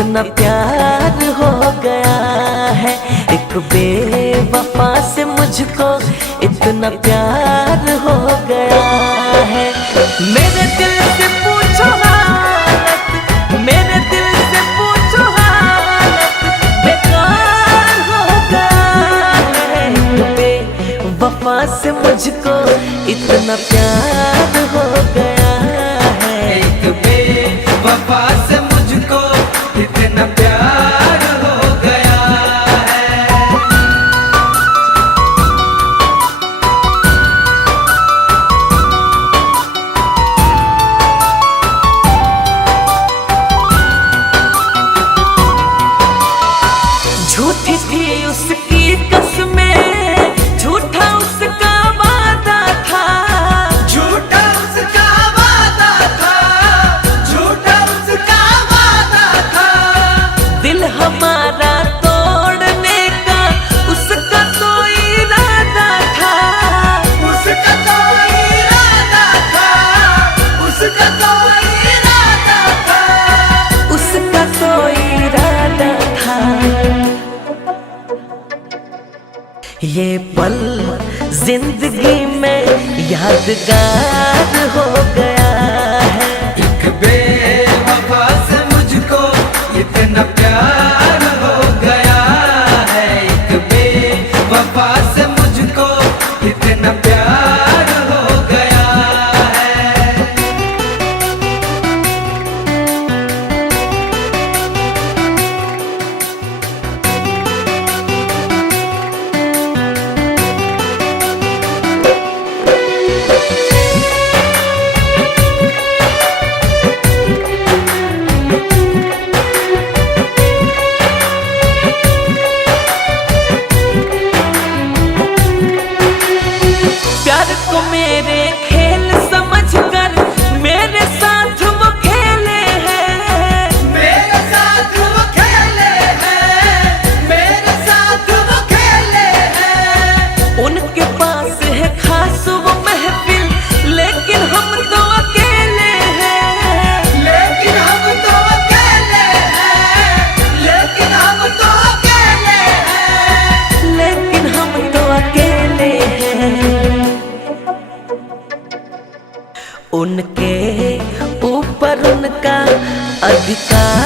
इतना प्यार हो गया है, एक बेवफा से मुझको इतना प्यार हो गया है। मेरे दिल से पूछो हालत, मेरे दिल से पूछो हालत, बेकार हो गया है। बेवफा से मुझको इतना प्यार हो गया है, एक बेवफा से मुझको इतना प्यार हो गया है। झूठी थी उसकी कसमें, झूठा उसका वादा था, झूठा उसका वादा था, झूठा उसका वादा था। दिल हमारा तोड़ने का उसका तो इरादा था, उसका तो इरादा था, उसका तो इरादा था, उसका तो इरादा था। ये पल जिंदगी में यादगार हो गया है, एक बेवफा से मुझको इतना प्यार हो गया है। एक बेवफा से मुझको इतना प्यार हो गया है। प्यार को मेरे खेल समझकर मेरे साथ वो खेले हैं, मेरे साथ वो खेले हैं, मेरे साथ वो खेले हैं। उनके पास है खास वो महफिल, लेकिन हम तो अकेले हैं, लेकिन हम तो अकेले हैं, लेकिन हम तो अकेले हैं। लेकिन हम तो अकेले हैं। उनके ऊपर उनका अधिकार